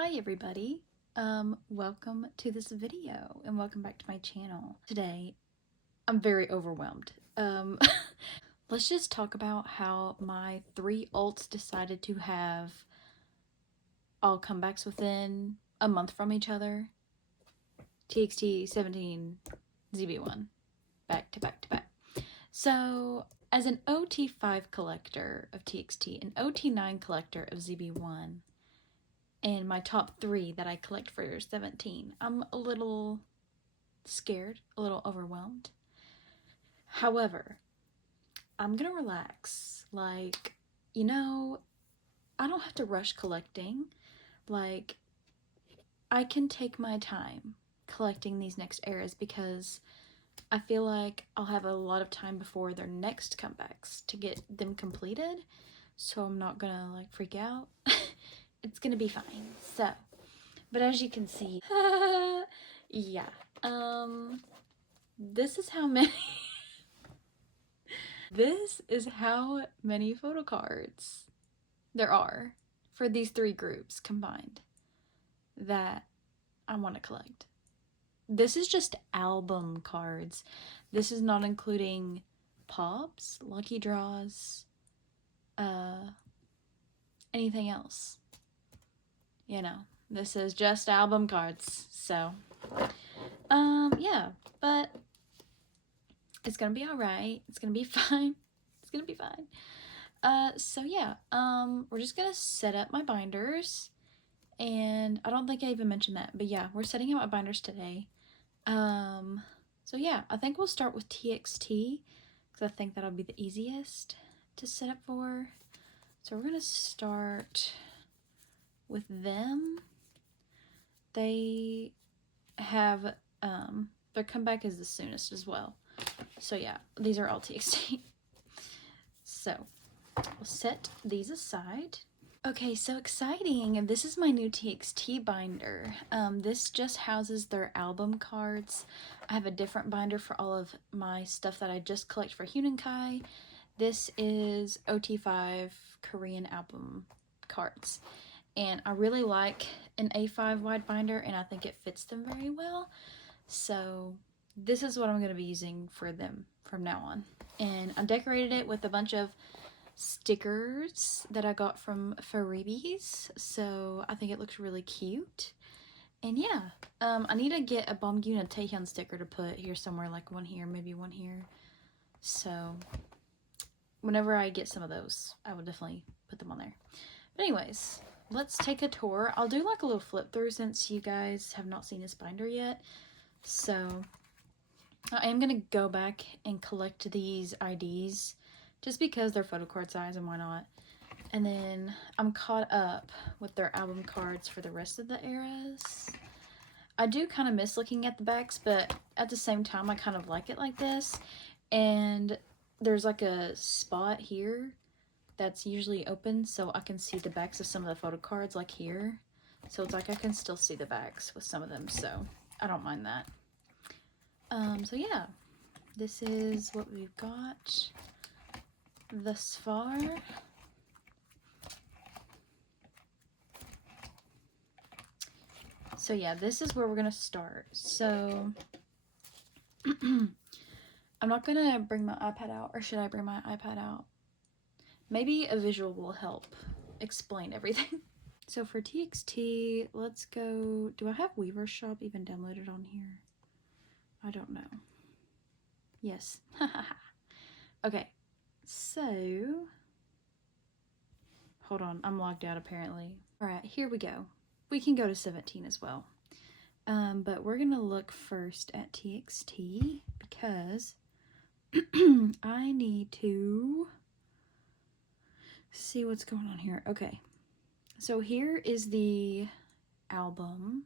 Hi everybody, welcome to this video and welcome back to my channel. Today, I'm very overwhelmed. Let's just talk about how my three ults decided to have all comebacks within a month from each other. TXT 17, ZB1, back to back to back. So, as an OT5 collector of TXT, an OT9 collector of ZB1, and my top three that I collect for 17, I'm a little scared, a little overwhelmed. However, I'm gonna relax. Like, I don't have to rush collecting. Like, I can take my time collecting these next eras because I feel like I'll have a lot of time before their next comebacks to get them completed. So I'm not gonna like freak out. It's gonna be fine. So, but as you can see, yeah, this is how many this is how many photo cards there are for these three groups combined that I want to collect. This is just album cards. This is not including pops, lucky draws, anything else. This is just album cards. So, yeah, but it's gonna be alright. It's gonna be fine. It's gonna be fine. So yeah, we're just gonna set up my binders, and I don't think I even mentioned that, but yeah, we're setting out my binders today. So yeah, I think we'll start with TXT, because I think that'll be the easiest to set up for. So we're gonna start with them. They have, their comeback is the soonest as well. So yeah, these are all TXT. So we'll set these aside. Okay, so exciting. This is my new TXT binder. This just houses their album cards. I have a different binder for all of my stuff that I just collect for Hueningkai. This is OT5 Korean album cards. And I really like an A5 wide binder, and I think it fits them very well. So this is what I'm going to be using for them from now on. And I decorated it with a bunch of stickers that I got from Freebies, so I think it looks really cute. And yeah, I need to get a Bomgyuna Taehyun sticker to put here somewhere, like one here, maybe one here. So whenever I get some of those, I will definitely put them on there. But anyways, let's take a tour. I'll do like a little flip through since you guys have not seen this binder yet. So I am going to go back and collect these IDs just because they're photo card size, and why not? And then I'm caught up with their album cards for the rest of the eras. I do kind of miss looking at the backs, but at the same time I kind of like it like this. And there's like a spot here that's usually open, so I can see the backs of some of the photo cards, like here. So it's like I can still see the backs with some of them, so I don't mind that. So yeah, this is what we've got thus far. So yeah, this is where we're gonna start. So I'm not gonna bring my iPad out, or should I bring my iPad out? Maybe a visual will help explain everything. So for TXT, let's go, do I have Weaver's Shop even downloaded on here? I don't know. Yes. Okay, so hold on, I'm logged out apparently. All right, here we go. We can go to 17 as well. But we're gonna look first at TXT because I need to see what's going on here. Okay, so here is the album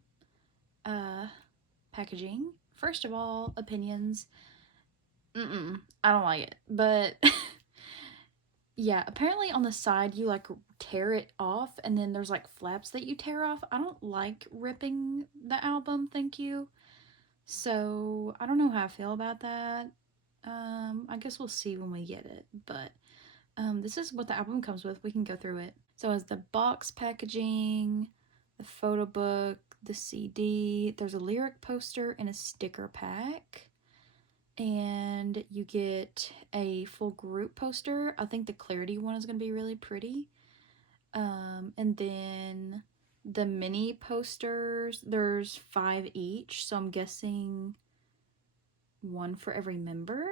packaging. First of all, opinions. I don't like it, but yeah, apparently on the side you like tear it off, and then there's like flaps that you tear off. I don't like ripping the album, thank you. So I don't know how I feel about that. I guess we'll see when we get it, but this is what the album comes with. We can go through it. So as the box packaging, the photo book, the CD. There's a lyric poster and a sticker pack. And you get a full group poster. I think the Clarity one is going to be really pretty. And then the mini posters, there's 5 each. So I'm guessing 1 for every member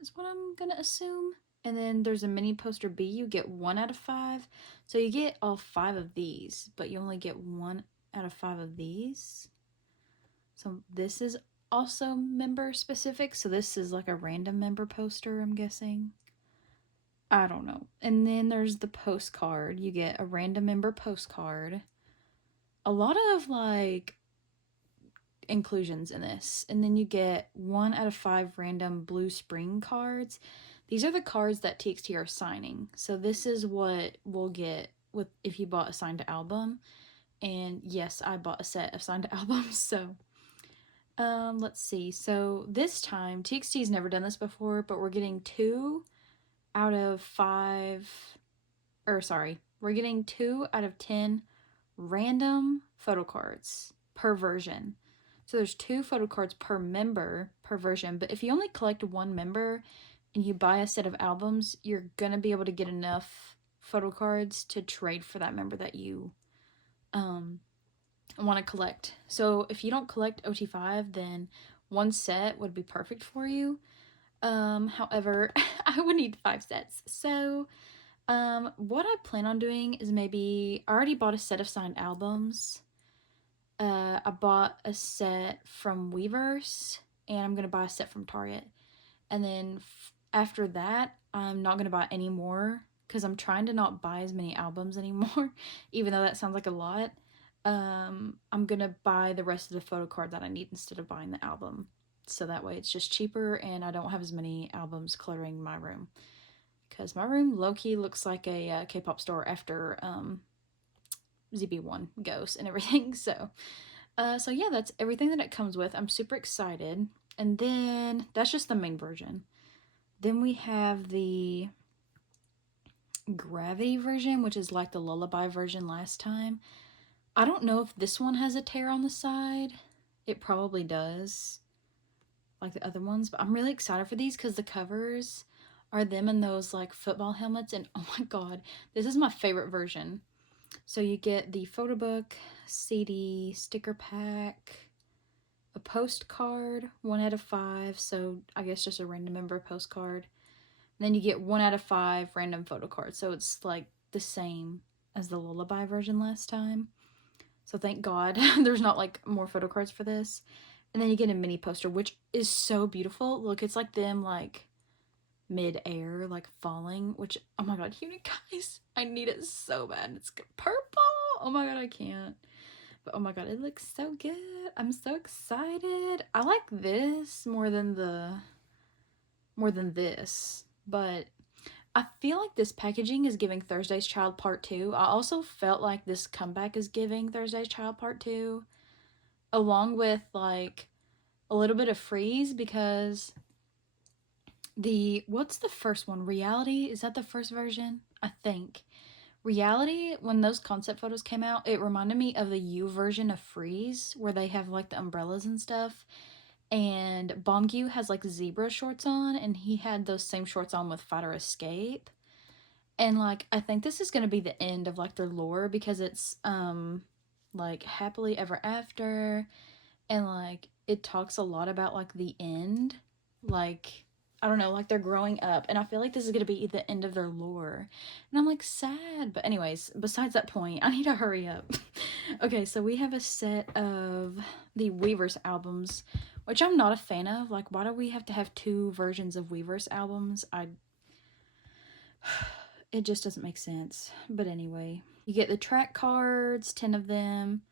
is what I'm going to assume. And then there's a mini poster B. You get 1 out of 5. So you get all 5 of these, but you only get 1 out of 5 of these. So this is also member specific. So this is like a random member poster, I'm guessing. I don't know. And then there's the postcard. You get a random member postcard. A lot of like inclusions in this. And then you get 1 out of 5 random blue spring cards. These are the cards that TXT are signing. So this is what we'll get with if you bought a signed album. And yes, I bought a set of signed albums. So let's see. So this time, TXT's never done this before, but we're getting 2 out of 5, or sorry, we're getting 2 out of 10 random photo cards per version. So there's 2 photo cards per member per version, but if you only collect 1 member and you buy a set of albums, you're going to be able to get enough photo cards to trade for that member that you want to collect. So if you don't collect OT5, then 1 set would be perfect for you. However, I would need 5 sets. So what I plan on doing is maybe I already bought a set of signed albums. I bought a set from Weverse, and I'm gonna buy a set from Target. And then after that, I'm not gonna buy any more because I'm trying to not buy as many albums anymore, even though that sounds like a lot. I'm gonna buy the rest of the photo card that I need instead of buying the album. So that way it's just cheaper and I don't have as many albums cluttering my room. Because my room low-key looks like a K-pop store after ZB1 goes and everything. So yeah, that's everything that it comes with. I'm super excited. And then that's just the main version. Then we have the Gravity version, which is like the Lullaby version last time. I don't know if this one has a tear on the side. It probably does, like the other ones, but I'm really excited for these because the covers are them in those like football helmets, and oh my god, this is my favorite version. So you get the photo book, CD, sticker pack, a postcard, 1 out of 5, so I guess just a random member postcard. And then you get 1 out of 5 random photo cards, so it's like the same as the Lullaby version last time. So thank God there's not like more photo cards for this. And then you get a mini poster, which is so beautiful. Look, it's like them like mid-air, like falling, which, oh my god, you guys, I need it so bad. It's purple. Oh my god, I can't. But oh my god, it looks so good. I'm so excited. I like this more than this, but I feel like this packaging is giving Thursday's Child Part 2. I also felt like this comeback is giving Thursday's Child Part 2, along with like a little bit of Freeze, because what's the first one? Reality? Is that the first version? I think. Reality, when those concept photos came out, it reminded me of the U version of Freeze, where they have like the umbrellas and stuff. And Bongyu has like zebra shorts on, and he had those same shorts on with Fighter Escape. And like I think this is gonna be the end of like their lore, because it's like happily ever after, and like it talks a lot about like the end, like I don't know, like they're growing up, and I feel like this is gonna be the end of their lore, and I'm like sad. But anyways, besides that point, I need to hurry up. Okay, so we have a set of the Weverse albums, which I'm not a fan of. Like, why do we have to have 2 versions of Weverse albums? It just doesn't make sense. But anyway, you get the track cards, 10 of them.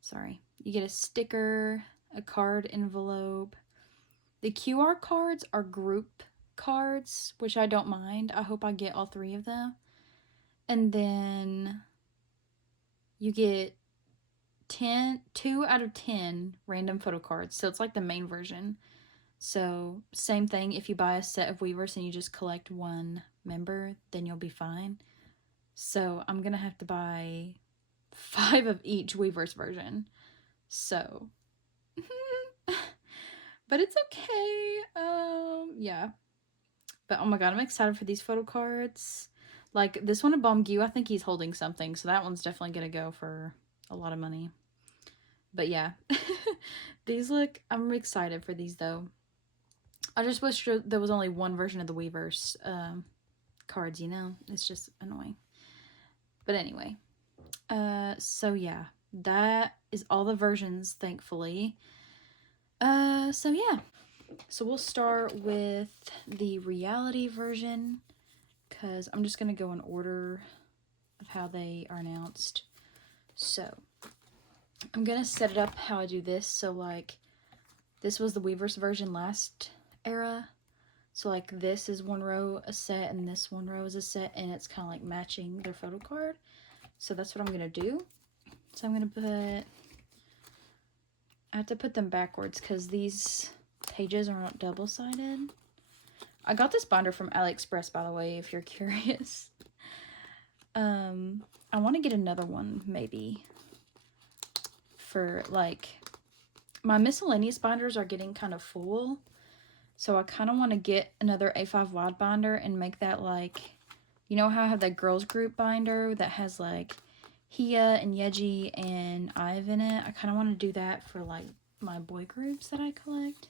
Sorry. You get a sticker, a card envelope. The QR cards are group cards, which I don't mind. I hope I get all 3 of them. And then you get 2 out of 10 random photo cards. So it's like the main version. So same thing, if you buy a set of Weverse and you just collect 1 member, then you'll be fine. So I'm gonna have to buy 5 of each Weverse version. So, but it's okay. Yeah. But oh my god, I'm excited for these photo cards. Like this one at Bomgu, I think he's holding something, so that one's definitely gonna go for a lot of money. But yeah, these look, I'm excited for these though. I just wish there was only one version of the Weverse cards, you know? It's just annoying. But anyway, so yeah, that is all the versions, thankfully. So yeah. So we'll start with the reality version, because I'm just going to go in order of how they are announced. So I'm going to set it up how I do this. So like this was the Weverse version last era. So like this is one row a set and this one row is a set, and it's kind of like matching their photo card. So that's what I'm going to do. So I'm going to put, I have to put them backwards because these pages are not double-sided. I got this binder from AliExpress, by the way, if you're curious. I want to get another one, maybe, for, like, my miscellaneous binders are getting kind of full, so I kind of want to get another A5 wide binder and make that, like, you know how I have that girls group binder that has, like, Hia and Yeji and Ive in it? I kind of want to do that for, like, my boy groups that I collect.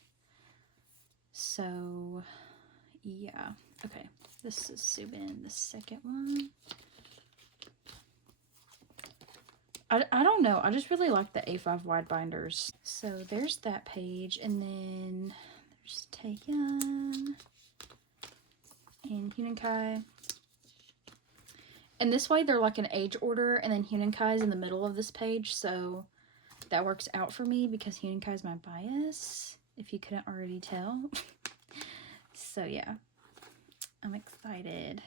So, yeah. Okay, this is Subin, the second one. I don't know. I just really like the A5 wide binders. So there's that page, and then there's Taehyun and Hyunkai. And this way they're like in age order, and then Hyunkai is in the middle of this page, so that works out for me because Hyunkai is my bias, if you couldn't already tell. So yeah, I'm excited.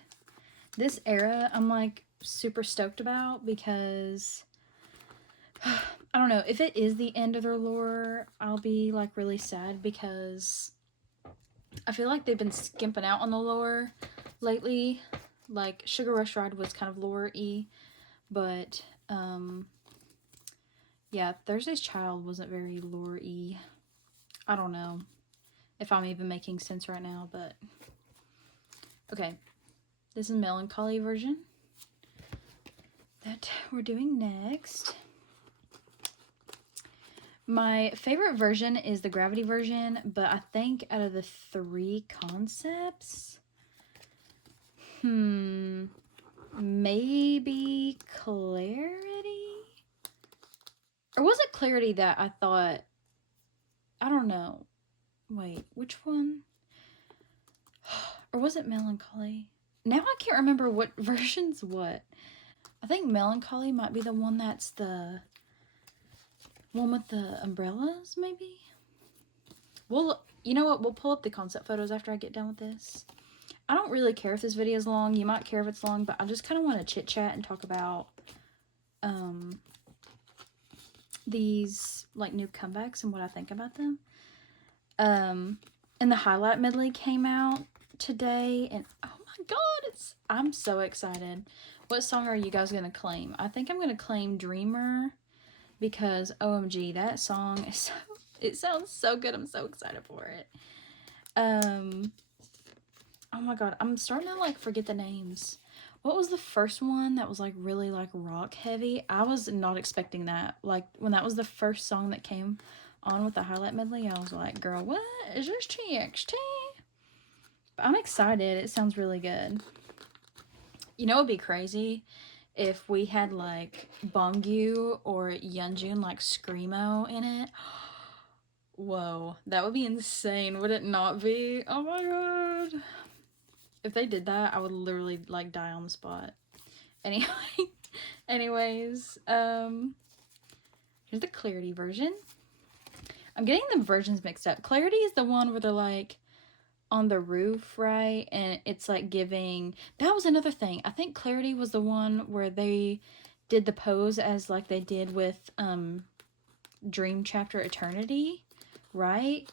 This era I'm like super stoked about because I don't know, if it is the end of their lore, I'll be like really sad because I feel like they've been skimping out on the lore lately. Like Sugar Rush Ride was kind of lore-y, but yeah, Thursday's Child wasn't very lore-y. I don't know if I'm even making sense right now, but okay. This is Melancholy version that we're doing next. My favorite version is the Gravity version, but I think out of the 3 concepts, maybe Clarity? Or was it Clarity that I thought, I don't know. Wait, which one? Or was it Melancholy? Now I can't remember what version's what. I think Melancholy might be the one that's the one with the umbrellas, maybe? Well, you know what? We'll pull up the concept photos after I get done with this. I don't really care if this video is long. You might care if it's long, but I just kind of want to chit chat and talk about these like new comebacks and what I think about them. And the highlight medley came out today, and oh my god, I'm so excited. What song are you guys gonna claim? I think I'm gonna claim Dreamer because OMG, that song is so, it sounds so good. I'm so excited for it. Oh my god, I'm starting to like forget the names. What was the first one that was like really like rock heavy? I was not expecting that. Like when that was the first song that came on with the highlight medley, I was like, girl, what is this TXT? But I'm excited. It sounds really good. You know, it'd be crazy if we had like Bongyu or Yeonjun like screamo in it. Whoa, that would be insane, would it not be? Oh my god. If they did that, I would literally like die on the spot. Anyway, anyways, here's the Clarity version. I'm getting the versions mixed up. Clarity is the one where they're like on the roof, right? And it's like giving, that was another thing. I think Clarity was the one where they did the pose as like they did with Dream Chapter Eternity, right?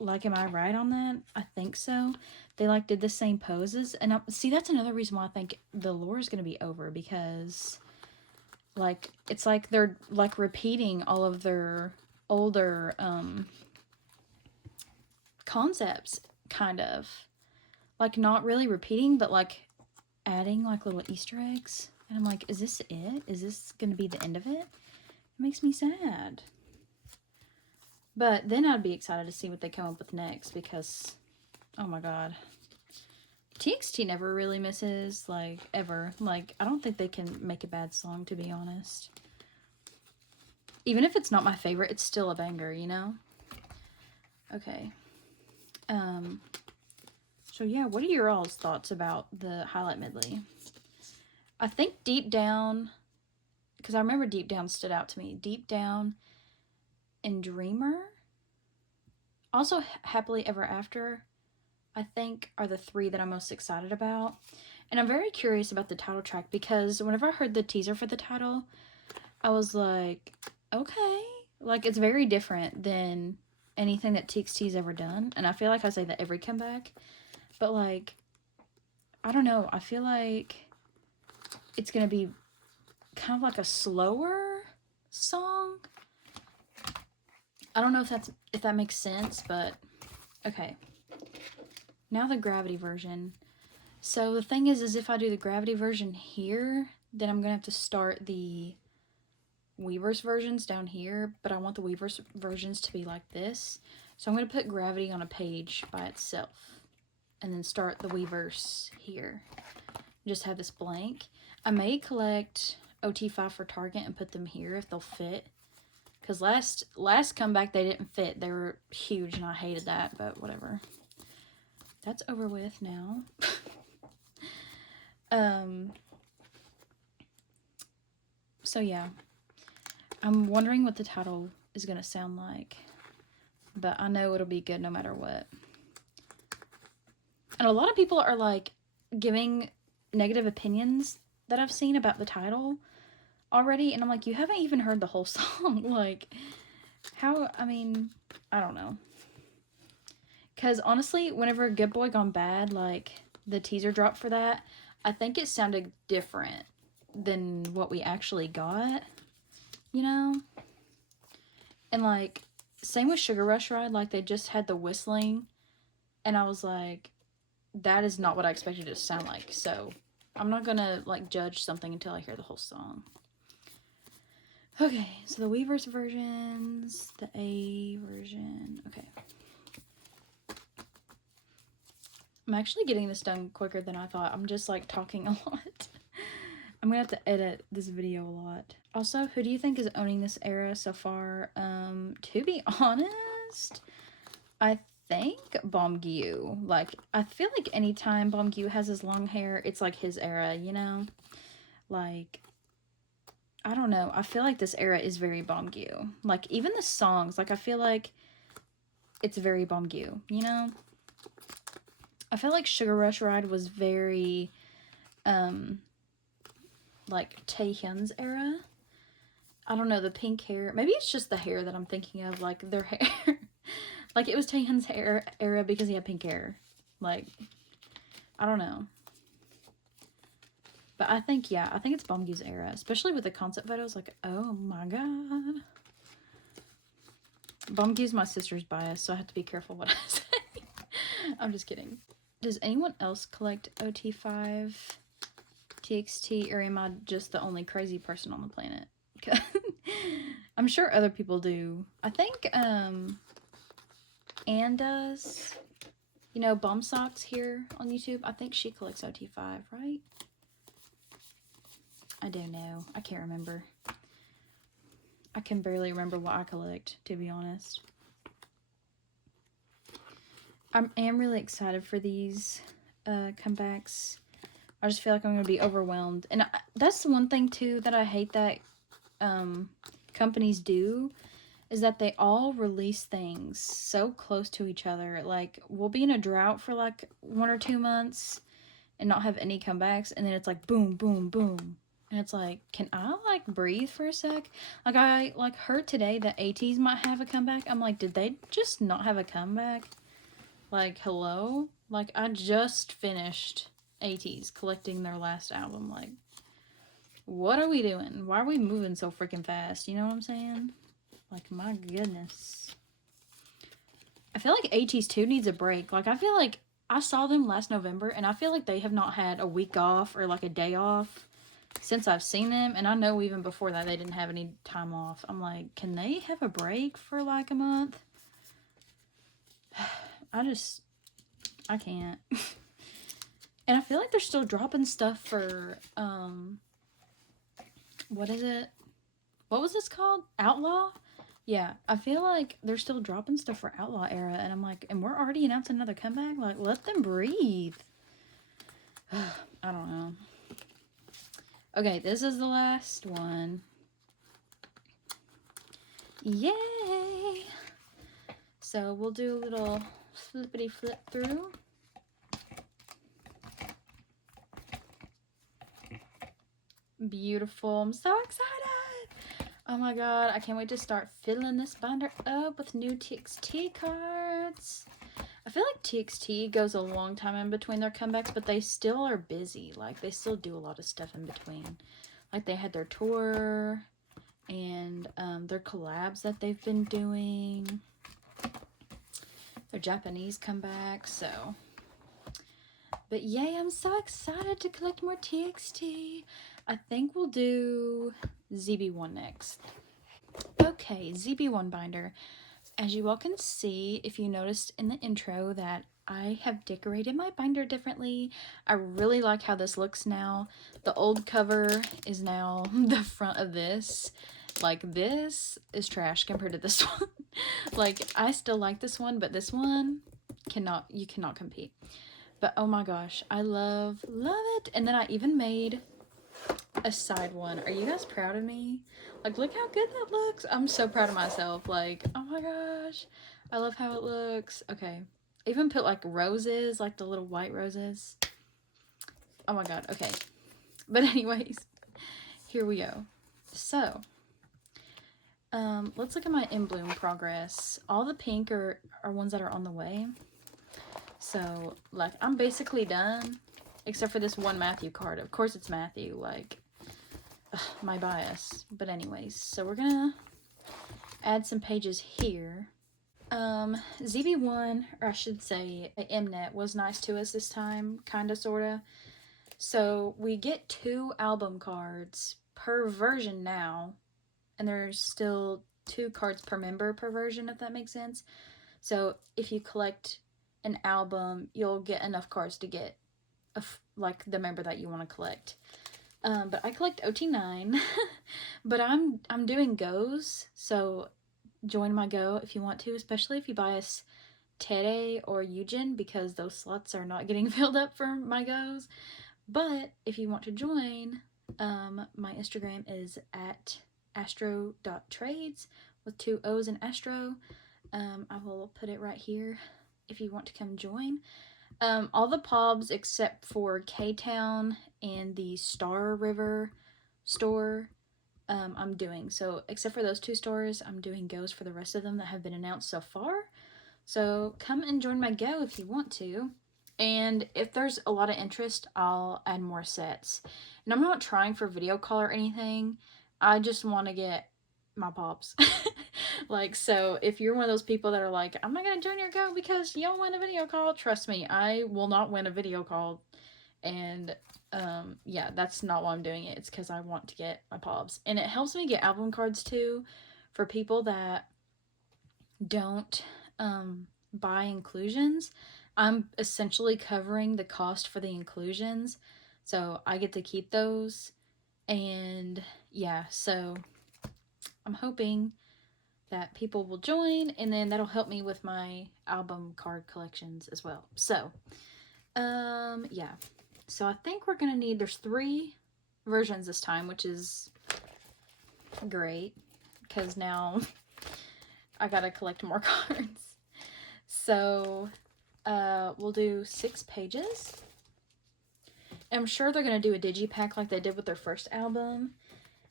Like, am I right on that? I think so. They like did the same poses, and see, that's another reason why I think the lore is going to be over, because Like, it's like they're, like, repeating all of their older, concepts, kind of. Like, not really repeating, but, like, adding, like, little Easter eggs. And I'm like, is this it? Is this gonna be the end of it? It makes me sad. But then I'd be excited to see what they come up with next, because, oh my god. TXT never really misses, like, ever. Like, I don't think they can make a bad song, to be honest. Even if it's not my favorite, it's still a banger, you know? Okay. So yeah, what are your all's thoughts about the highlight medley? I think Deep Down, because I remember Deep Down stood out to me. Deep Down and Dreamer. Also, Happily Ever After, I think, are the 3 that I'm most excited about. And I'm very curious about the title track, because whenever I heard the teaser for the title, I was like, okay. Like, it's very different than anything that TXT's ever done. And I feel like I say that every comeback. But, like, I don't know. I feel like it's going to be kind of like a slower song. I don't know if that makes sense, but okay. Now the Gravity version. So the thing is if I do the Gravity version here, then I'm going to have to start the Weverse versions down here, but I want the Weverse versions to be like this. So I'm going to put Gravity on a page by itself, and then start the Weverse here. Just have this blank. I may collect OT5 for Target and put them here if they'll fit. Because last comeback they didn't fit. They were huge and I hated that, but whatever. That's over with now. So yeah. I'm wondering what the title is going to sound like. But I know it'll be good no matter what. And a lot of people are, like, giving negative opinions that I've seen about the title already. And I'm like, you haven't even heard the whole song. Like, how, I mean, I don't know. Because, honestly, whenever Good Boy Gone Bad, like, the teaser dropped for that, I think it sounded different than what we actually got, you know? And, like, same with Sugar Rush Ride, like, they just had the whistling, and I was like, that is not what I expected it to sound like, so I'm not gonna, like, judge something until I hear the whole song. Okay, so the Weverse versions, the A version, okay. I'm actually getting this done quicker than I thought. I'm just, like, talking a lot. I'm gonna have to edit this video a lot. Also, who do you think is owning this era so far? To be honest, I think Bomgyu. Like, I feel like anytime Bomgyu has his long hair, it's like his era, you know? Like, I don't know. I feel like this era is very Bomgyu. Like, even the songs, like, I feel like it's very Bomgyu, you know? I feel like Sugar Rush Ride was very, like, Taehyun's era. I don't know, the pink hair. Maybe it's just the hair that I'm thinking of, like, their hair. Like, it was Taehyun's era because he had pink hair. Like, I don't know. But I think, yeah, I think it's Bomgyu's era. Especially with the concept photos. Like, oh my god. Bomgyu's my sister's bias, so I have to be careful what I say. I'm just kidding. Does anyone else collect OT5, TXT, or am I just the only crazy person on the planet? I'm sure other people do. I think, Anne does. You know, Bum Socks here on YouTube. I think she collects OT5, right? I don't know. I can't remember. I can barely remember what I collect, to be honest. I am really excited for these comebacks. I just feel like I'm going to be overwhelmed. And that's the one thing, too, that I hate that companies do, is that they all release things so close to each other. Like, we'll be in a drought for, like, 1 or 2 months and not have any comebacks, and then it's like, boom, boom, boom. And it's like, can I, like, breathe for a sec? Like, I, like, heard today that ATEEZ might have a comeback. I'm like, did they just not have a comeback? Like, hello? Like, I just finished ATEEZ collecting their last album. Like, What are we doing? Why are we moving so freaking fast? You know what I'm saying? Like, my goodness. I feel like ATEEZ2 needs a break. Like, I feel like I saw them last November, and I feel like they have not had a week off or, like, a day off since I've seen them. And I know even before that they didn't have any time off. I'm like, can they have a break for, like, a month? I can't. And I feel like they're still dropping stuff for, what is it? What was this called? Outlaw? Yeah, I feel like they're still dropping stuff for Outlaw era, and I'm like, and we're already announcing another comeback? Like, let them breathe. I don't know. Okay, this is the last one. Yay! So we'll do a little flippity flip through. Beautiful. I'm so excited. Oh my god, I can't wait to start filling this binder up with new TXT cards. I feel like TXT goes a long time in between their comebacks, but they still are busy. Like, they still do a lot of stuff in between. Like, they had their tour and their collabs that they've been doing. Their Japanese comeback, so. But yay, I'm so excited to collect more TXT. I think we'll do ZB1 next. Okay, ZB1 binder. As you all can see, if you noticed in the intro that I have decorated my binder differently. I really like how this looks now. The old cover is now the front of this. Like, this is trash compared to this one. Like, I still like this one, but this one, you cannot compete. But oh my gosh, I love it. And then I even made a side one. Are you guys proud of me? Like, look how good that looks. I'm so proud of myself. Like, oh my gosh, I love how it looks. Okay, I even put like roses, like the little white roses. Oh my god. Okay, but anyways, here we go. So let's look at my in bloom progress. All the pink are ones that are on the way. So like, I'm basically done except for this one Matthew card. Of course it's Matthew, like, ugh, my bias. But anyways, so we're gonna add some pages here. ZB1, or I should say Mnet, was nice to us this time, kinda, sorta. So we get 2 album cards per version now, and there's still 2 cards per member per version, if that makes sense. So if you collect an album, you'll get enough cards to get like the member that you want to collect. But I collect OT9, but I'm doing goes, so join my go if you want to, especially if you buy us Tere or Eugen, because those slots are not getting filled up for my goes. But if you want to join, my Instagram is at astro.trades with 2 O's in Astro. I will put it right here if you want to come join. All the pubs except for K-Town and the Star River store, I'm doing. So except for those 2 stores, I'm doing goes for the rest of them that have been announced so far. So come and join my go if you want to. And if there's a lot of interest, I'll add more sets. And I'm not trying for video call or anything. I just want to get my pops. Like, so if you're one of those people that are like, I'm not going to join your go because you don't win a video call, trust me, I will not win a video call. And yeah, that's not why I'm doing it. It's because I want to get my pops. And it helps me get album cards too for people that don't buy inclusions. I'm essentially covering the cost for the inclusions, so I get to keep those. And yeah, so I'm hoping that people will join, and then that'll help me with my album card collections as well. So yeah, so I think we're gonna need, there's 3 versions this time, which is great because now I gotta collect more cards. So we'll do 6 pages. I'm sure they're going to do a digipack like they did with their first album.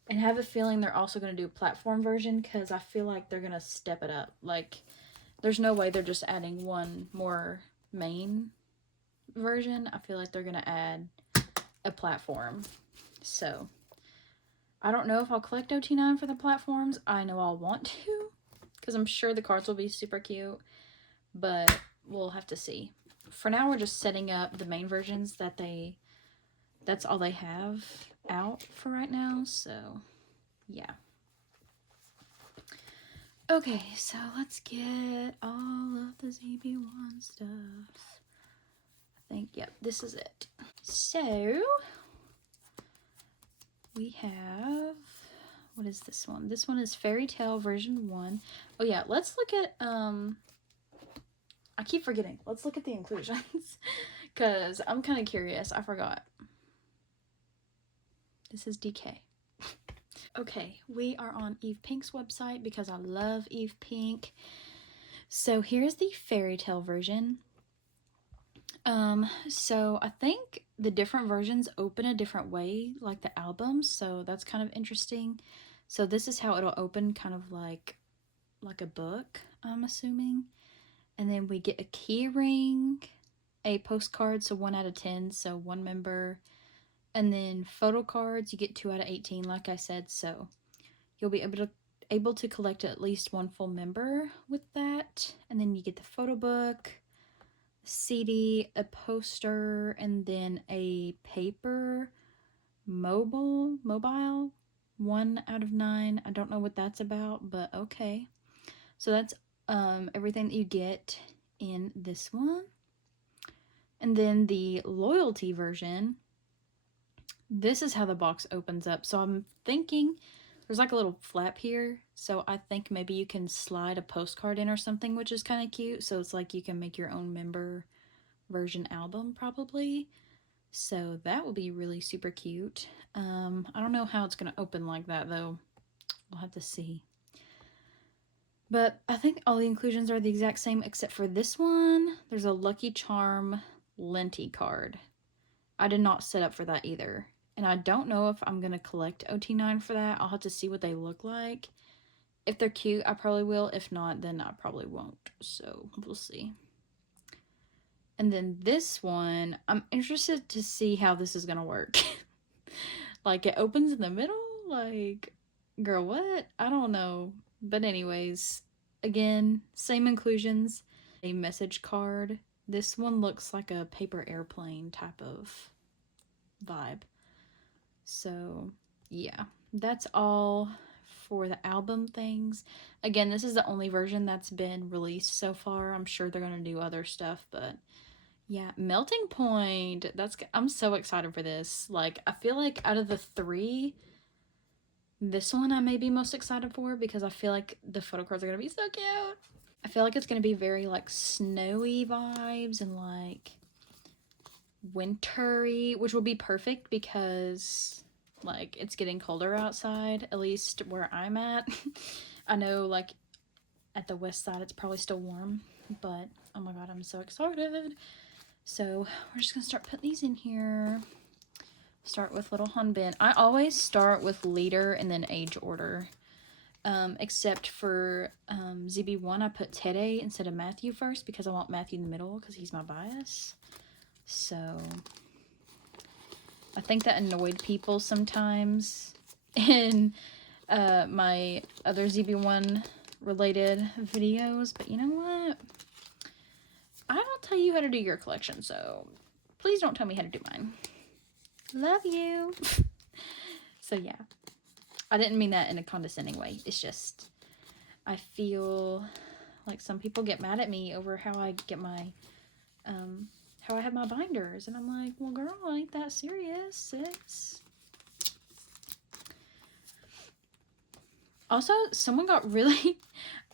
And have a feeling they're also going to do a platform version because I feel like they're going to step it up. Like, there's no way they're just adding one more main version. I feel like they're going to add a platform. So, I don't know if I'll collect OT9 for the platforms. I know I'll want to, because I'm sure the cards will be super cute, but we'll have to see. For now, we're just setting up the main versions that's all they have out for right now, so yeah. Okay, so let's get all of the ZB1 stuff. I think, yep, this is it. So, we have, what is this one? This one is Fairy Tale version 1. Oh yeah, let's look at, I keep forgetting. Let's look at the inclusions, because I'm kind of curious. I forgot. This is DK. Okay, we are on Eve Pink's website because I love Eve Pink. So here's the Fairy Tale version. So I think the different versions open a different way, like the albums, so that's kind of interesting. So this is how it'll open, kind of like a book, I'm assuming. And then we get a key ring, a postcard, so 1 out of 10, so 1 member. And then photo cards, you get 2 out of 18, like I said, so you'll be able to collect at least 1 full member with that. And then you get the photo book, CD, a poster, and then a paper mobile 1 out of 9. I don't know what that's about, but okay. So that's everything that you get in this one. And then the loyalty version, this is how the box opens up. So I'm thinking there's like a little flap here, so I think maybe you can slide a postcard in or something, which is kind of cute. So it's like you can make your own member version album probably. So that will be really super cute. I don't know how it's going to open like that though. We'll have to see. But I think all the inclusions are the exact same except for this one. There's a Lucky Charm Lenti card. I did not set up for that either. And I don't know if I'm going to collect OT9 for that. I'll have to see what they look like. If they're cute, I probably will. If not, then I probably won't. So we'll see. And then this one, I'm interested to see how this is going to work. Like, it opens in the middle? Like, girl, what? I don't know. But anyways, again, same inclusions. A message card. This one looks like a paper airplane type of vibe. So, yeah. That's all for the album things. Again, this is the only version that's been released so far. I'm sure they're going to do other stuff, but yeah, Melting Point. I'm so excited for this. Like, I feel like out of the 3, this one I may be most excited for because I feel like the photo cards are going to be so cute. I feel like it's going to be very, like, snowy vibes and, like, wintry, which will be perfect because, like, it's getting colder outside, at least where I'm at. I know, like, at the west side it's probably still warm, but oh my god, I'm so excited. So we're just going to start putting these in here. Start with Little Hanbin. I always start with leader and then age order. Except for ZB1, I put Tede instead of Matthew first because I want Matthew in the middle because he's my bias. So I think that annoyed people sometimes in my other ZB1 related videos. But you know what? I don't tell you how to do your collection, so please don't tell me how to do mine. Love you. So yeah, I didn't mean that in a condescending way. It's just, I feel like some people get mad at me over how I get my, how I have my binders. And I'm like, well, girl, ain't that serious, sis. Also, someone got really,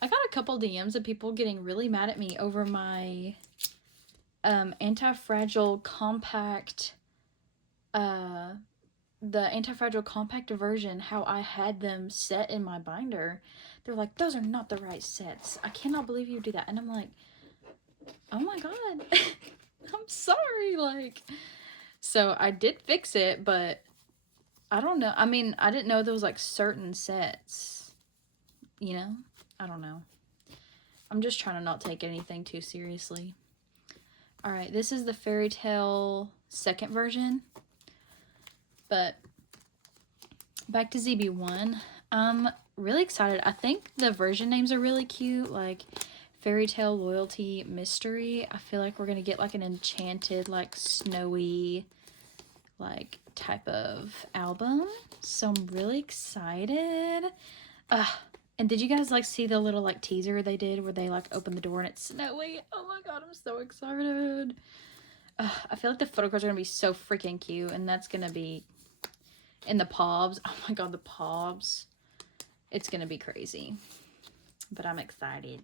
I got a couple DMs of people getting really mad at me over my anti-fragile compact, the anti-fragile compact version, how I had them set in my binder. They're like, those are not the right sets. I cannot believe you do that. And I'm like, oh my god. I'm sorry. Like, so I did fix it, but I don't know. I mean, I didn't know there was like certain sets, you know? I don't know. I'm just trying to not take anything too seriously. All right, this is the Fairy Tale second version. But back to ZB1. I'm really excited. I think the version names are really cute, like Fairy Tale, Loyalty, Mystery. I feel like we're gonna get like an enchanted, like snowy, like type of album. So I'm really excited. And did you guys like see the little like teaser they did where they like open the door and it's snowy? Oh my god, I'm so excited. I feel like the photo cards are gonna be so freaking cute, and that's gonna be in the pobs. Oh my god, the pobs. It's gonna be crazy. But I'm excited.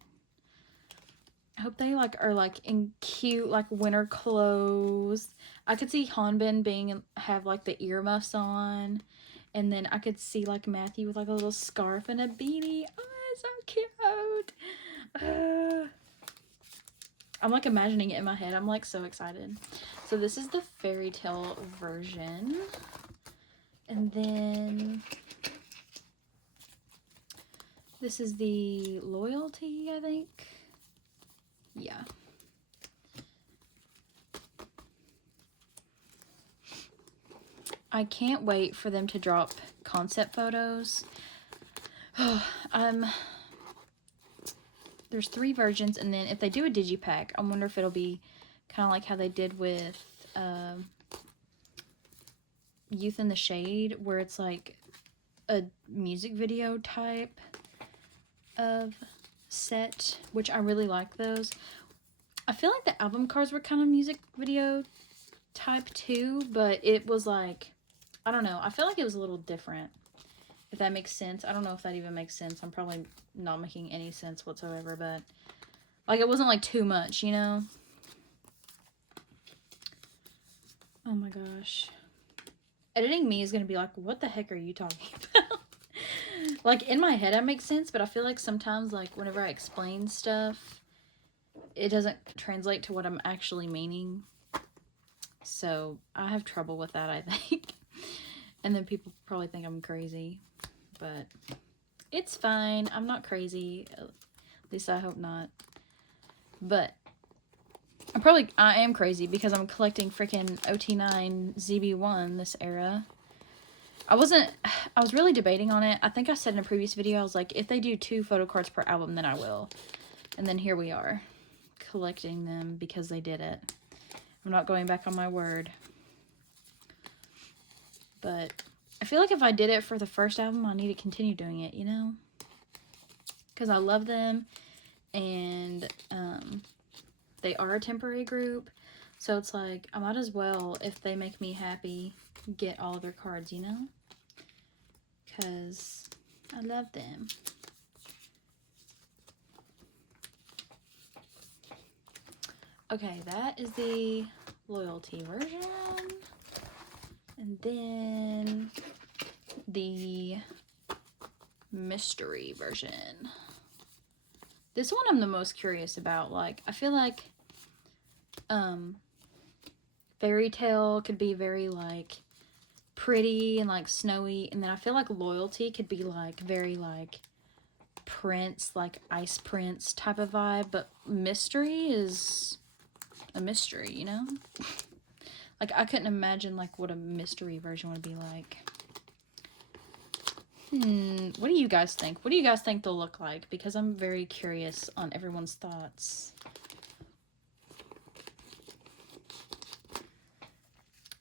I hope they like are like in cute like winter clothes. I could see Hanbin have like the earmuffs on, and then I could see like Matthew with like a little scarf and a beanie. Oh, it's so cute. I'm like imagining it in my head. I'm like so excited. So this is the Fairy Tale version, and then this is the Loyalty, I think. Yeah. I can't wait for them to drop concept photos. There's 3 versions, and then if they do a digipack, I wonder if it'll be kind of like how they did with Youth in the Shade, where it's like a music video type of set, which I really like those. I feel like the album cards were kind of music video type too, but it was like, I don't know, I feel like it was a little different, if that makes sense. I don't know if that even makes sense. I'm probably not making any sense whatsoever, but like it wasn't like too much, you know? Oh my gosh. Editing me is gonna be like, what the heck are you talking about? Like in my head, that makes sense, but I feel like sometimes, like whenever I explain stuff, it doesn't translate to what I'm actually meaning. So I have trouble with that, I think. And then people probably think I'm crazy, but it's fine. I'm not crazy. At least I hope not. But I am crazy because I'm collecting freaking OT9 ZB1 this era. I was really debating on it. I think I said in a previous video, I was like, if they do 2 photo cards per album, then I will. And then here we are, collecting them because they did it. I'm not going back on my word. But I feel like if I did it for the first album, I need to continue doing it, you know? Because I love them, and they are a temporary group. So it's like, I might as well, if they make me happy, get all of their cards, you know? Because I love them. Okay, that is the Loyalty version. And then the Mystery version. This one I'm the most curious about. Like, I feel like Fairy Tale could be very like pretty and like snowy, and then I feel like Loyalty could be like very like Prince, like Ice Prince type of vibe, but Mystery is a mystery, you know? Like, I couldn't imagine like what a mystery version would be like. What do you guys think? What do you guys think they'll look like? Because I'm very curious on everyone's thoughts.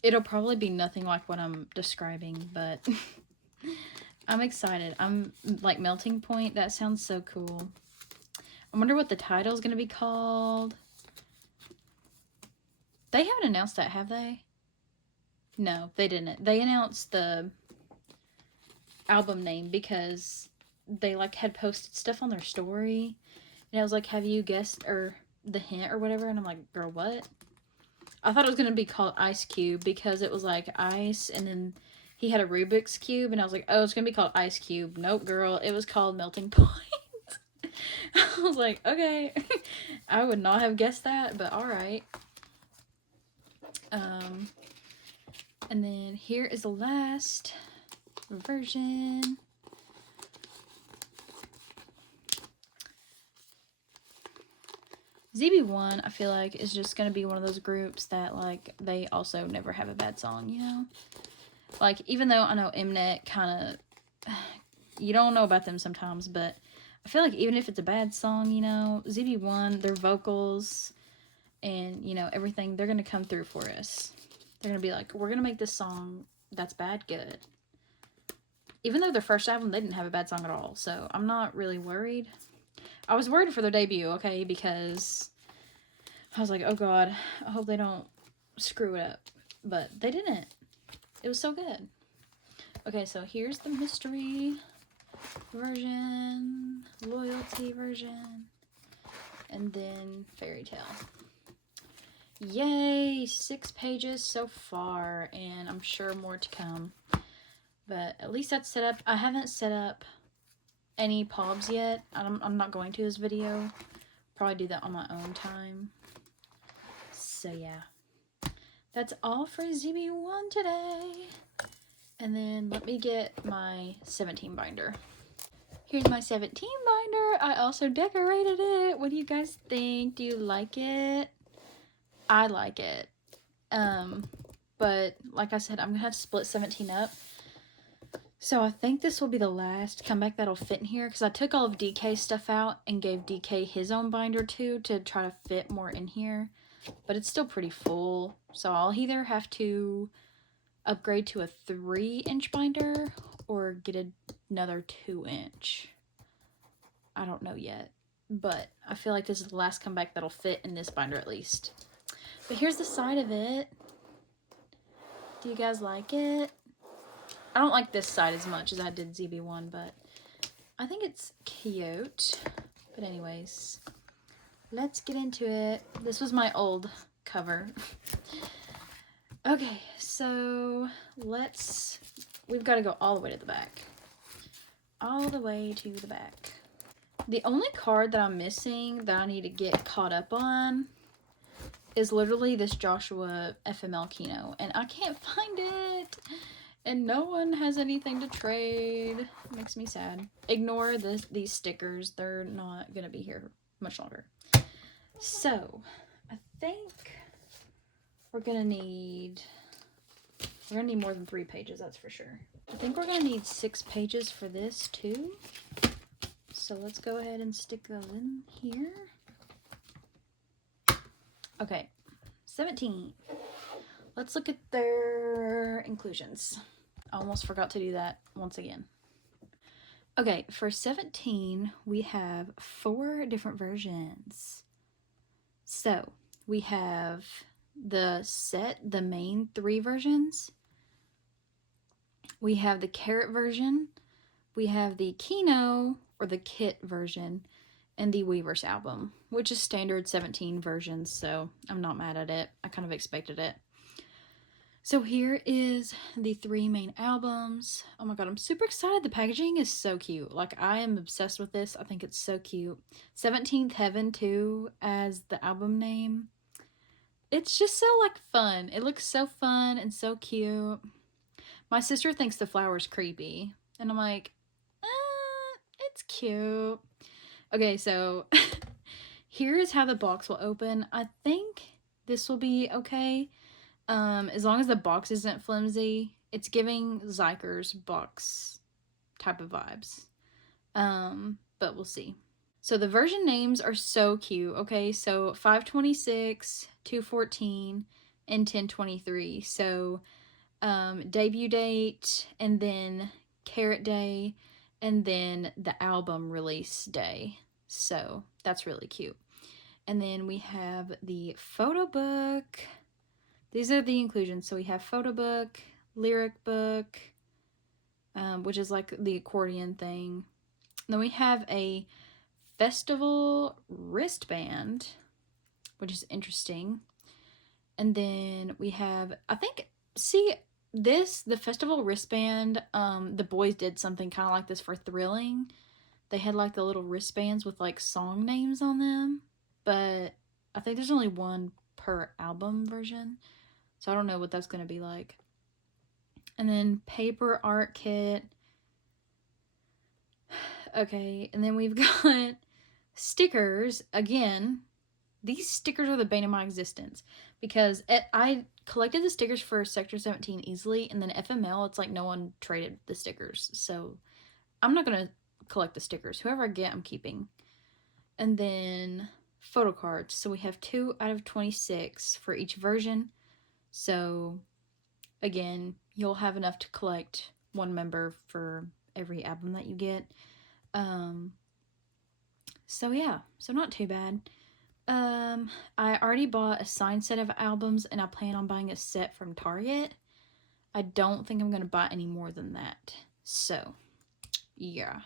It'll probably be nothing like what I'm describing, but I'm excited. I'm like Melting Point. That sounds so cool. I wonder what the title is going to be called. They haven't announced that, have they? No, they didn't. They announced the album name because they like had posted stuff on their story, and I was like, have you guessed or the hint or whatever? And I'm like, girl, what? I thought it was going to be called Ice Cube because it was like ice, and then he had a Rubik's Cube, and I was like, oh, it's going to be called Ice Cube. Nope, girl, it was called Melting Point. I was like, okay. I would not have guessed that, but alright. And then here is the last version. ZB1, I feel like, is just going to be one of those groups that, like, they also never have a bad song, you know? Like, even though I know Mnet kind of, you don't know about them sometimes, but I feel like even if it's a bad song, you know, ZB1, their vocals and, you know, everything, they're going to come through for us. They're going to be like, we're going to make this song that's bad good. Even though their first album, they didn't have a bad song at all. So I'm not really worried. I was worried for their debut, okay, because I was like, oh God, I hope they don't screw it up. But they didn't. It was so good. Okay, so here's the mystery version, loyalty version, and then fairy tale. Yay! 6 pages so far, and I'm sure more to come. But at least that's set up. I haven't set up any POBs yet. I'm not going to this video. Probably do that on my own time. So yeah. That's all for ZB1 today. And then let me get my 17 binder. Here's my 17 binder. I also decorated it. What do you guys think? Do you like it? I like it. But like I said, I'm gonna have to split 17 up. So I think this will be the last comeback that'll fit in here, because I took all of DK's stuff out and gave DK his own binder too to try to fit more in here. But it's still pretty full, so I'll either have to upgrade to a 3-inch binder or get another 2-inch. I don't know yet, but I feel like this is the last comeback that'll fit in this binder at least. But here's the side of it. Do you guys like it? I don't like this side as much as I did ZB1, but I think it's cute. But anyways, let's get into it. This was my old cover. Okay, so we've got to go all the way to the back. All the way to the back. The only card that I'm missing that I need to get caught up on is literally this Joshua FML Kino, and I can't find it, and no one has anything to trade. It makes me sad. Ignore these stickers. They're not going to be here much longer. So, I think we're going to need more than 3 pages, that's for sure. I think we're going to need 6 pages for this too. So let's go ahead and stick those in here. Okay, 17. Let's look at their inclusions. I almost forgot to do that once again. Okay, for 17, we have 4 different versions. So, we have the main 3 versions. We have the carrot version. We have the Kino, or the kit version, and the Weverse album, which is standard 17 versions, so I'm not mad at it. I kind of expected it. So here is the 3 main albums. Oh my god, I'm super excited. The packaging is so cute. Like, I am obsessed with this. I think it's so cute. 17th Heaven, too, as the album name. It's just so, like, fun. It looks so fun and so cute. My sister thinks the flower's creepy, and I'm like, it's cute. Okay, so here is how the box will open. I think this will be okay. As long as the box isn't flimsy. It's giving Zyker's box type of vibes. But we'll see. So the version names are so cute. Okay, so 526, 214, and 1023. So debut date, and then Carrot Day, and then the album release day. So that's really cute. And then we have the photo book. These are the inclusions. So we have photo book, lyric book, which is like the accordion thing. Then we have a festival wristband, which is interesting. And then we have, I think, the festival wristband, the boys did something kind of like this for Thrilling. They had like the little wristbands with like song names on them, but I think there's only one per album version, so I don't know what that's going to be like. And then paper art kit. Okay, and then we've got stickers. Again, these stickers are the bane of my existence. because I collected the stickers for Sector 17 easily, and then FML, it's like no one traded the stickers. So I'm not going to collect the stickers. Whoever I get, I'm keeping. And then photo cards. So we have 2 out of 26 for each version. So again, you'll have enough to collect 1 member for every album that you get. So yeah, so not too bad. I already bought a signed set of albums, and I plan on buying a set from Target. I don't think I'm going to buy any more than that. So, yeah.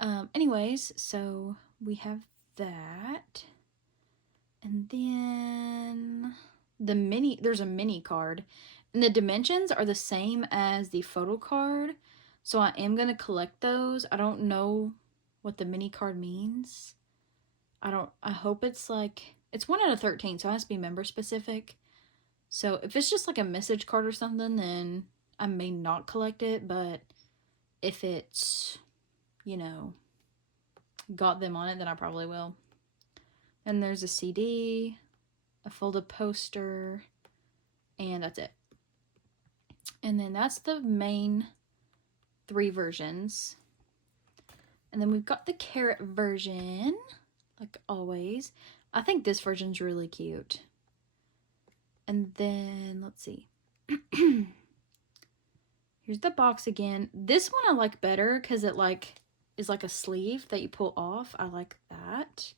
Anyways, so we have that. And then there's a mini card. And the dimensions are the same as the photo card. So I am going to collect those. I don't know what the mini card means. I hope it's like, it's 1 out of 13, so it has to be member specific. So if it's just like a message card or something, then I may not collect it, but if it's, you know, got them on it, then I probably will. And there's a CD, a folded poster, and that's it. And then that's the main 3 versions. And then we've got the carrot version, like always. I think this version's really cute. And then, let's see. Here's the box again. This one I like better because it like is like a sleeve that you pull off. I like that.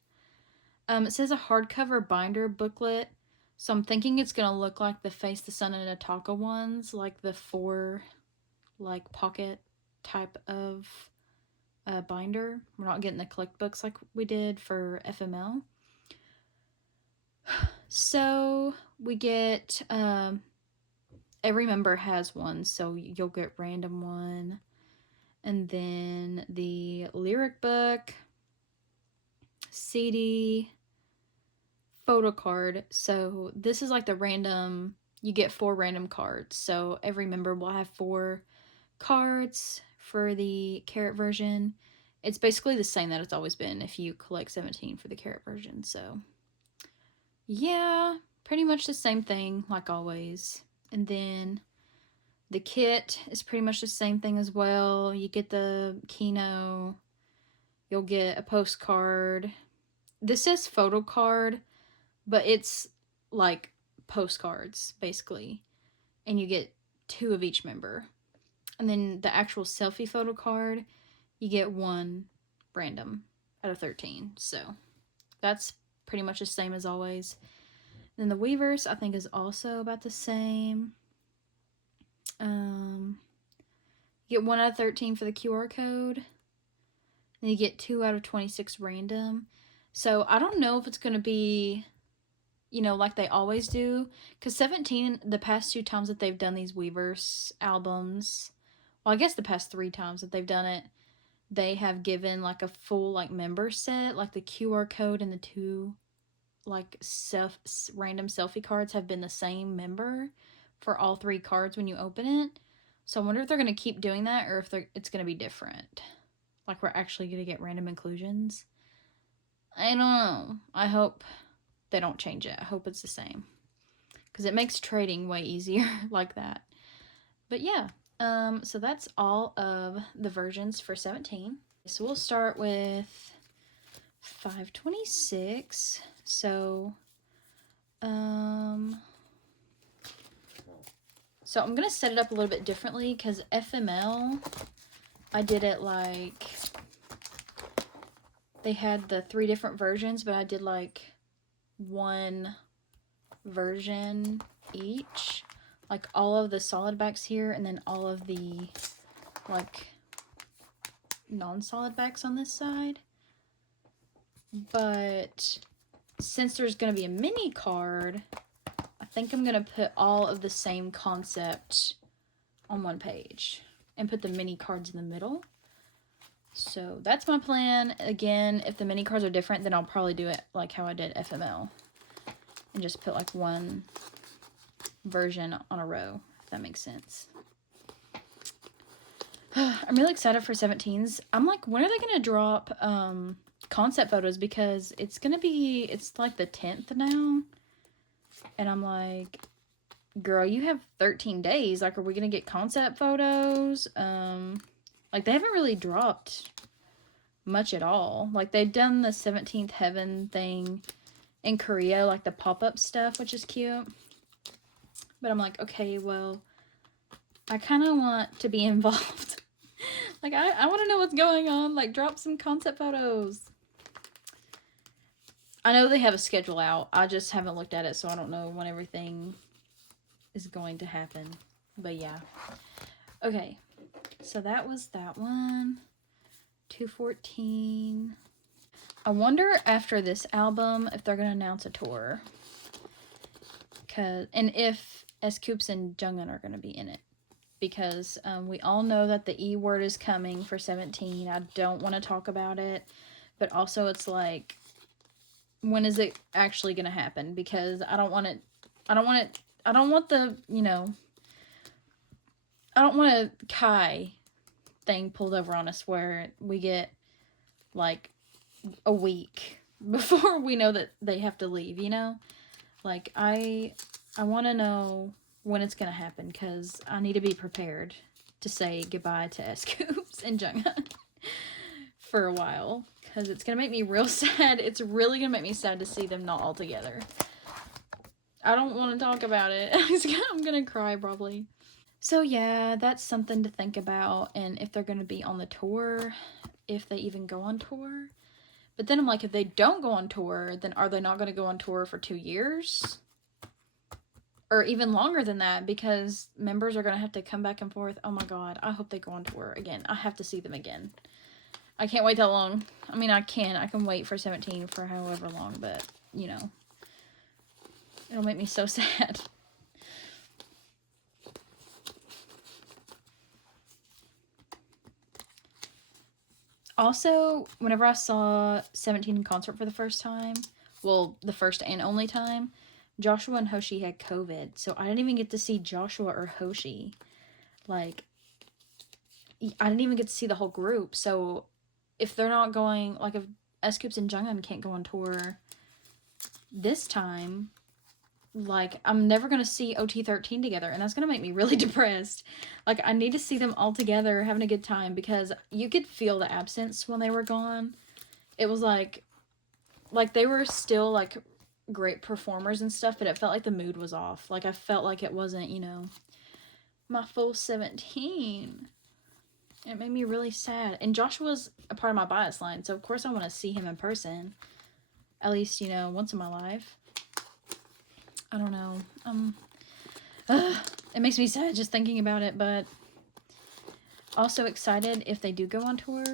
It says a hardcover binder booklet. So I'm thinking it's going to look like the Face the Sun and Ataka ones, like the 4 like pocket type of binder. We're not getting the collect books like we did for FML. So we get every member has one, so you'll get random one. And then the lyric book, CD, photo card. So this is like the random, you get 4 random cards. So every member will have 4 cards for the carrot version. It's basically the same that it's always been if you collect 17 for the carrot version. So yeah, pretty much the same thing like always. And then the kit is pretty much the same thing as well. You get the Kino, you'll get a postcard. This says photo card, but it's like postcards basically. And you get 2 of each member. And then the actual selfie photo card, you get 1 random out of 13. So that's pretty much the same as always. Then the Weavers, I think, is also about the same. You get 1 out of 13 for the QR code. And you get 2 out of 26 random. So I don't know if it's going to be, you know, like they always do. Because 17, the past 2 times that they've done these Weavers albums, well, I guess the past 3 times that they've done it, they have given like a full like member set, like the QR code and the 2 like random selfie cards have been the same member for all 3 cards when you open it. So I wonder if they're going to keep doing that or if it's going to be different. Like we're actually going to get random inclusions. I don't know. I hope they don't change it. I hope it's the same. Because it makes trading way easier like that. But yeah. So that's all of the versions for 17. So we'll start with 526. So I'm going to set it up a little bit differently because FML, I did it like, they had the 3 different versions, but I did like 1 version each. Like all of the solid backs here and then all of the like non-solid backs on this side. But since there's going to be a mini card, I think I'm going to put all of the same concept on 1 page and put the mini cards in the middle. So that's my plan. Again, if the mini cards are different, then I'll probably do it like how I did FML and just put like 1 version on a row, if that makes sense. I'm really excited for 17s. I'm like, when are they going to drop concept photos? Because it's like the 10th now. And I'm like, girl, you have 13 days. Like, are we going to get concept photos? Like, they haven't really dropped much at all. Like, they've done the 17th Heaven thing in Korea, like the pop-up stuff, which is cute. But I'm like, okay, well, I kind of want to be involved. Like, I want to know what's going on. Like, drop some concept photos. I know they have a schedule out. I just haven't looked at it, so I don't know when everything is going to happen. But yeah. Okay. So that was that one. 214. I wonder after this album if they're going to announce a tour. And if S-Coups and Jungin are going to be in it. Because we all know that the E word is coming for 17. I don't want to talk about it. But also it's like, when is it actually going to happen? Because I don't want the, you know, I don't want a Kai thing pulled over on us where we get like a week before we know that they have to leave, you know? Like, I want to know when it's going to happen, because I need to be prepared to say goodbye to S-Coups and Jungin for a while, because it's going to make me real sad. It's really going to make me sad to see them not all together. I don't want to talk about it. I'm going to cry probably. So yeah, that's something to think about, and if they're going to be on the tour, if they even go on tour. But then I'm like, if they don't go on tour, then are they not going to go on tour for 2 years? Or even longer than that, because members are going to have to come back and forth. Oh my god, I hope they go on tour again. I have to see them again. I can't wait that long. I mean, I can wait for 17 for however long, but, you know, it'll make me so sad. Also, whenever I saw 17 in concert for the first time, well, the first and only time, Joshua and Hoshi had COVID, so I didn't even get to see Joshua or Hoshi. Like, I didn't even get to see the whole group, so if they're not going, like, if S-Coups and Jungin can't go on tour this time, like, I'm never going to see OT13 together, and that's going to make me really depressed. Like, I need to see them all together having a good time, because you could feel the absence when they were gone. It was like they were still, like, great performers and stuff, but it felt like the mood was off. Like, I felt like it wasn't, you know, my full 17. It made me really sad. And Joshua's a part of my bias line, so of course I want to see him in person. At least, you know, once in my life. I don't know. It makes me sad just thinking about it, but also excited if they do go on tour.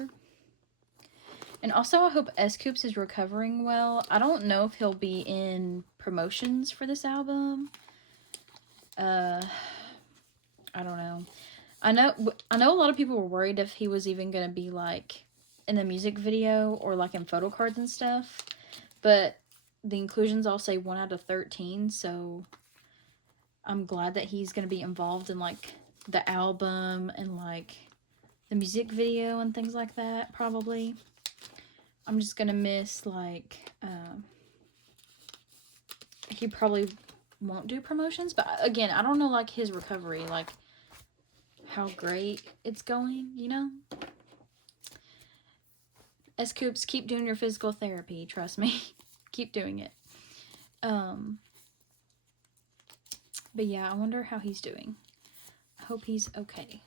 And also, I hope S-Coups is recovering well. I don't know if he'll be in promotions for this album. I don't know. I know a lot of people were worried if he was even going to be, like, in the music video or, like, in photo cards and stuff. But the inclusions all say 1 out of 13, so I'm glad that he's going to be involved in, like, the album and, like, the music video and things like that, probably. I'm just going to miss, like, he probably won't do promotions. But, again, I don't know, like, his recovery, like, how great it's going, you know? S-Coups, keep doing your physical therapy, trust me. Keep doing it. But yeah, I wonder how he's doing. I hope he's okay.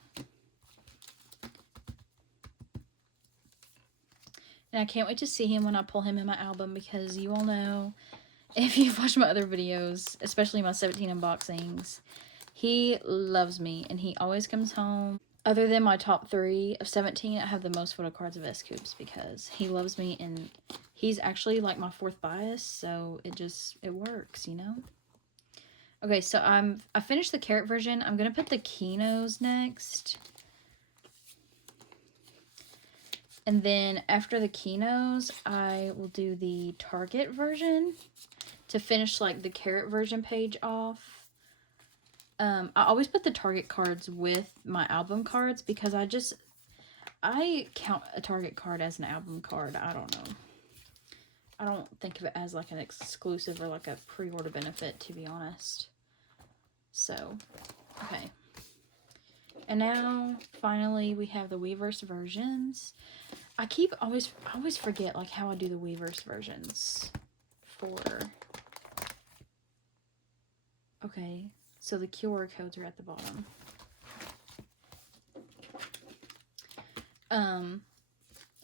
And I can't wait to see him when I pull him in my album, because you all know, if you've watched my other videos, especially my 17 unboxings, he loves me and he always comes home. Other than my top 3 of 17, I have the most photo cards of S-Coups because he loves me, and he's actually like my 4th bias, so it works, you know? Okay, so I finished the carrot version. I'm going to put the Kinos next. And then after the Kinos, I will do the Target version to finish, like, the carrot version page off. I always put the Target cards with my album cards because I count a Target card as an album card. I don't know. I don't think of it as like an exclusive or like a pre-order benefit, to be honest. So, okay. And now, finally, we have the Weverse versions. I always forget like how I do the Weverse versions for... Okay, so the QR codes are at the bottom.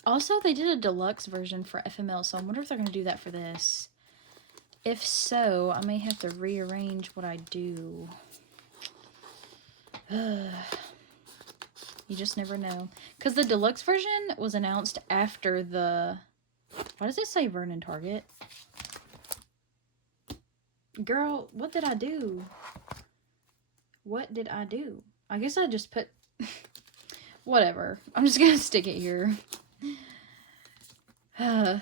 Also, they did a deluxe version for FML, so I wonder if they're going to do that for this. If so, I may have to rearrange what I do. You just never know. Because the deluxe version was announced after the... Why does it say Vernon Target? Girl, what did I do? What did I do? I guess I just put... Whatever. I'm just going to stick it here. I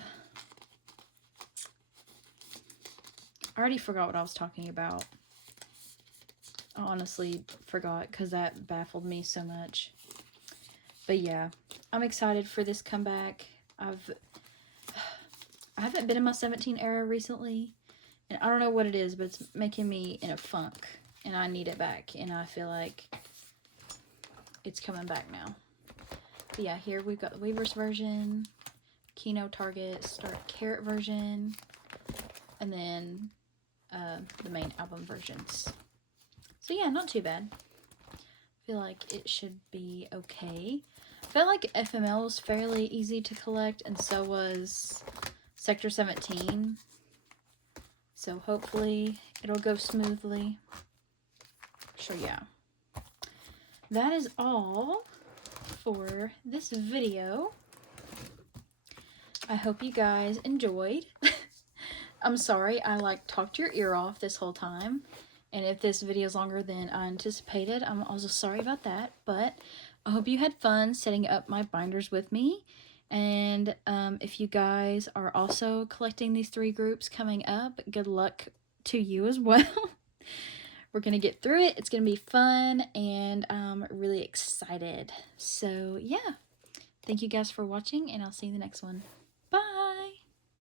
already forgot what I was talking about. I honestly forgot because that baffled me so much. But yeah, I'm excited for this comeback. I haven't been in my 17 era recently, and I don't know what it is, but it's making me in a funk, and I need it back, and I feel like it's coming back now. But yeah, here we've got the Weverse version, Kino Target, Start Carrot version, and then the main album versions. So yeah, not too bad. I feel like it should be okay. I felt like FML was fairly easy to collect, and so was Sector 17. So hopefully it'll go smoothly. So yeah. That is all for this video. I hope you guys enjoyed. I'm sorry I like talked your ear off this whole time. And if this video is longer than I anticipated, I'm also sorry about that. But I hope you had fun setting up my binders with me. And if you guys are also collecting these 3 groups coming up, good luck to you as well. We're going to get through it. It's going to be fun. And I'm really excited. So yeah, thank you guys for watching. And I'll see you in the next one.